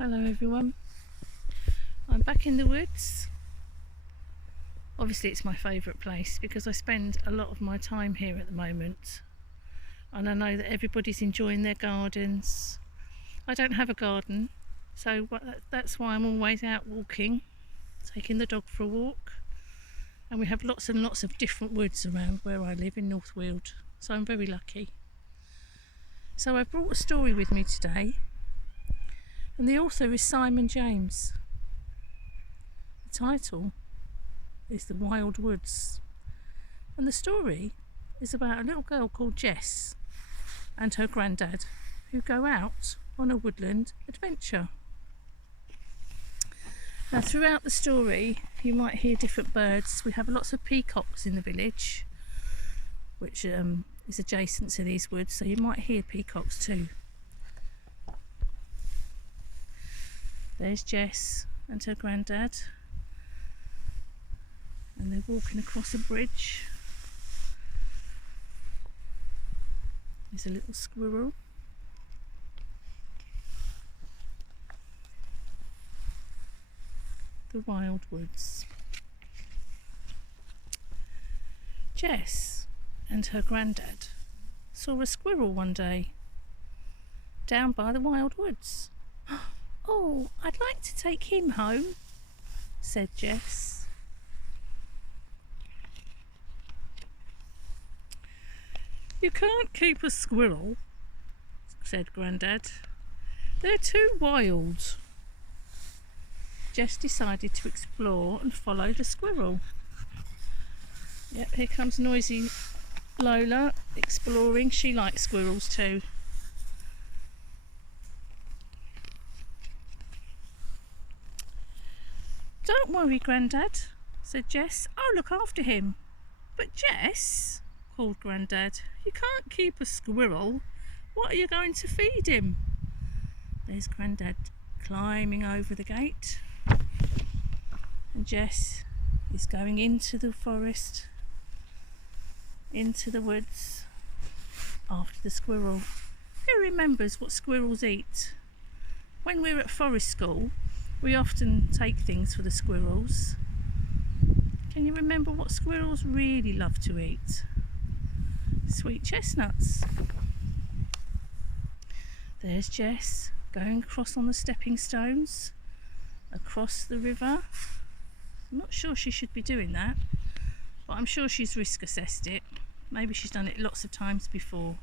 Hello everyone, I'm back in the woods. Obviously it's my favourite place because I spend a lot of my time here at the moment, and I know that everybody's enjoying their gardens. I don't have a garden, so that's why I'm always out walking, taking the dog for a walk, and we have lots and lots of different woods around where I live in North Weald, so I'm very lucky. So I brought a story with me today, and the author is Simon James. The title is The Wild Woods, and the story is about a little girl called Jess and her granddad who go out on a woodland adventure. Now throughout the story you might hear different birds. We have lots of peacocks in the village, which is adjacent to these woods, so you might hear peacocks too. There's Jess and her granddad, and they're walking across a bridge. There's a little squirrel. The wild woods. Jess and her granddad saw a squirrel one day down by the wild woods. "Oh, I'd like to take him home," said Jess. "You can't keep a squirrel," said Grandad. "They're too wild." Jess decided to explore and follow the squirrel. Yep, here comes noisy Lola exploring. She likes squirrels too. "Don't worry, Grandad," said Jess. "I'll look after him." "But Jess," called Grandad, "you can't keep a squirrel. What are you going to feed him?" There's Grandad climbing over the gate, and Jess is going into the forest, into the woods after the squirrel. Who remembers what squirrels eat? When we're at forest school, we often take things for the squirrels. Can you remember what squirrels really love to eat? Sweet chestnuts. There's Jess going across on the stepping stones, across the river. I'm not sure she should be doing that, but I'm sure she's risk assessed it. Maybe she's done it lots of times before.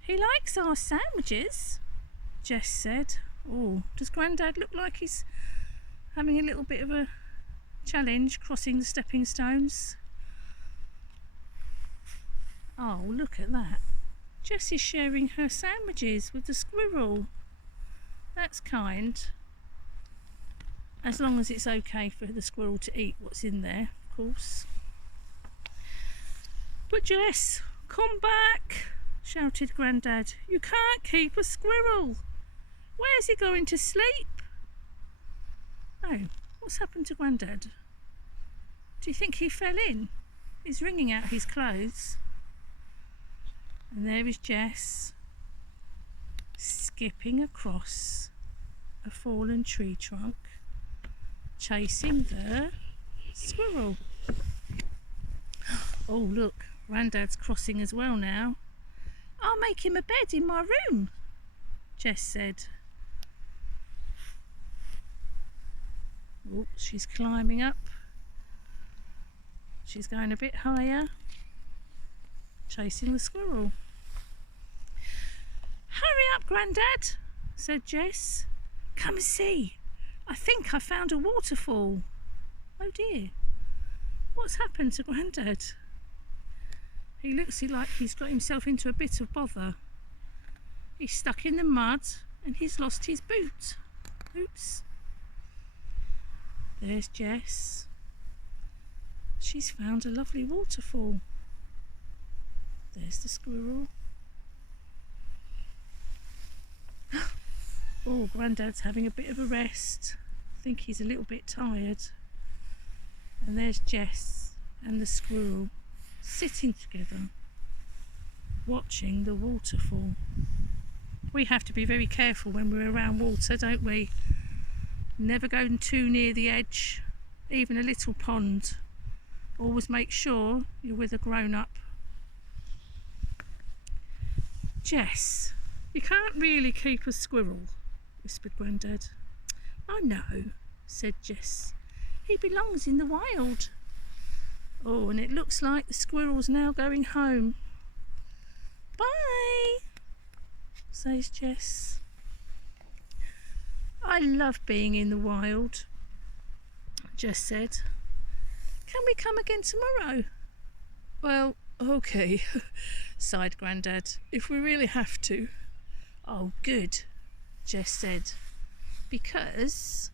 "He likes our sandwiches," Jess said. "Oh, does Grandad look like he's having a little bit of a challenge crossing the stepping stones?" Oh, look at that. Jess is sharing her sandwiches with the squirrel. That's kind. As long as it's okay for the squirrel to eat what's in there, of course. "But Jess, come back," shouted Grandad. "You can't keep a squirrel. Where's he going to sleep?" Oh, what's happened to Grandad? Do you think he fell in? He's wringing out his clothes. And there is Jess skipping across a fallen tree trunk, chasing the squirrel. Oh look, Grandad's crossing as well now. "I'll make him a bed in my room," Jess said. Oh, she's climbing up. She's going a bit higher, chasing the squirrel. "Hurry up, Grandad," said Jess. "Come and see. I think I found a waterfall." Oh dear, what's happened to Grandad? He looks like he's got himself into a bit of bother. He's stuck in the mud and he's lost his boot. Oops. There's Jess. She's found a lovely waterfall. There's the squirrel. Oh, Grandad's having a bit of a rest. I think he's a little bit tired. And there's Jess and the squirrel sitting together, watching the waterfall. We have to be very careful when we're around water, don't we? Never go too near the edge, even a little pond. Always make sure you're with a grown-up. Jess, you can't really keep a squirrel, whispered Grandad. "I know," said Jess. "He belongs in the wild." "Oh, and it looks like the squirrel's now going home." "Bye," says Jess. "I love being in the wild," Jess said. "Can we come again tomorrow?" "Well, okay," sighed Grandad, "if we really have to." "Oh, good," Jess said, "because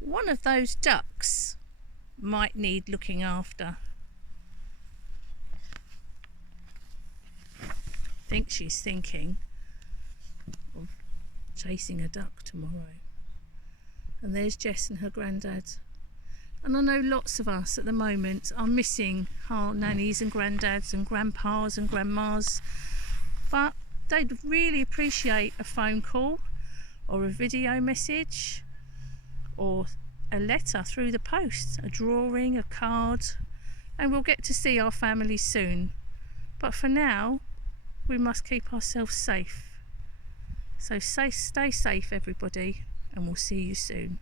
one of those ducks might need looking after." I think she's thinking of chasing a duck tomorrow. And there's Jess and her Grandad. And I know lots of us at the moment are missing our nannies and granddads and grandpas and grandmas, but they'd really appreciate a phone call or a video message or a letter through the post, a drawing, a card, and we'll get to see our families soon. But for now, we must keep ourselves safe. So stay safe, everybody, and we'll see you soon.